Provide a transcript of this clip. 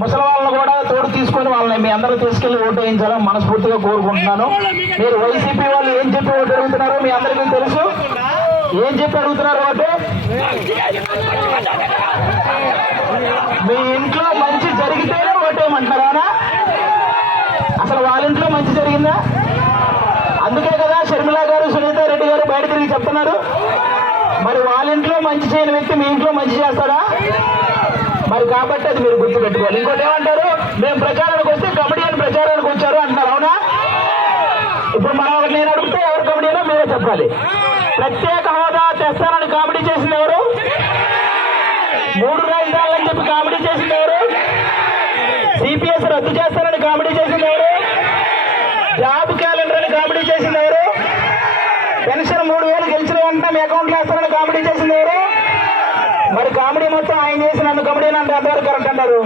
ముసలి వాళ్ళని కూడా తోడు తీసుకొని వాళ్ళని మీ అందరూ తీసుకెళ్లి ఓటు వేయించాలని మనస్ఫూర్తిగా కోరుకుంటున్నాను. మీరు వైసీపీ వాళ్ళు ఏం చెప్పి ఓటు అడుగుతున్నారో మీ అందరికీ తెలుసు. ఏం చెప్పి అడుగుతున్నారు ఓటు? మీ ఇంట్లో మంచి జరిగితేనే ఓటేయమంటున్నారా? అసలు వాళ్ళ ఇంట్లో మంచి జరిగిందా? అందుకే కదా షర్మిలా గారు, సునీతా రెడ్డి గారు బయట తిరిగి చెప్తున్నారు. మరి వాళ్ళ ఇంట్లో మంచి చేయని వ్యక్తి మీ ఇంట్లో మంచి చేస్తారా? మరి కాబట్టి అది మీరు గుర్తుపెట్టుకోవాలి. ఇంకోటి ఏమంటారు, మేము ప్రచారానికి వస్తే కమిడియన్ ప్రచారానికి వచ్చారు అంటున్నారు. అవునా? ఇప్పుడు మనం నేను అడిగితే ఎవరు కమిడియనో మీరే చెప్పాలి. ప్రత్యేక హోదా తెస్తానని కామెడీ చేసింది ఎవరు? 3 రాజధానులు అని చెప్పి కామెడీ చేసింది ఎవరు? సిపిఎస్ రద్దు చేస్తానని కామెడీ చేసింది ఎవరు? జాబ్ క్యాలెండర్ అని కామెడీ చేసింది ఎవరు? పెన్షన్ 3000 గెలిచిన వెంటనే మీ అకౌంట్లో వేస్తారని కామెడీ చేసింది ఎవరు? మరి కామెడీ మొత్తం ఆయన చేసిన కామెడీ అంటే ఎంతవరకు కరెక్ట్ అంటారు?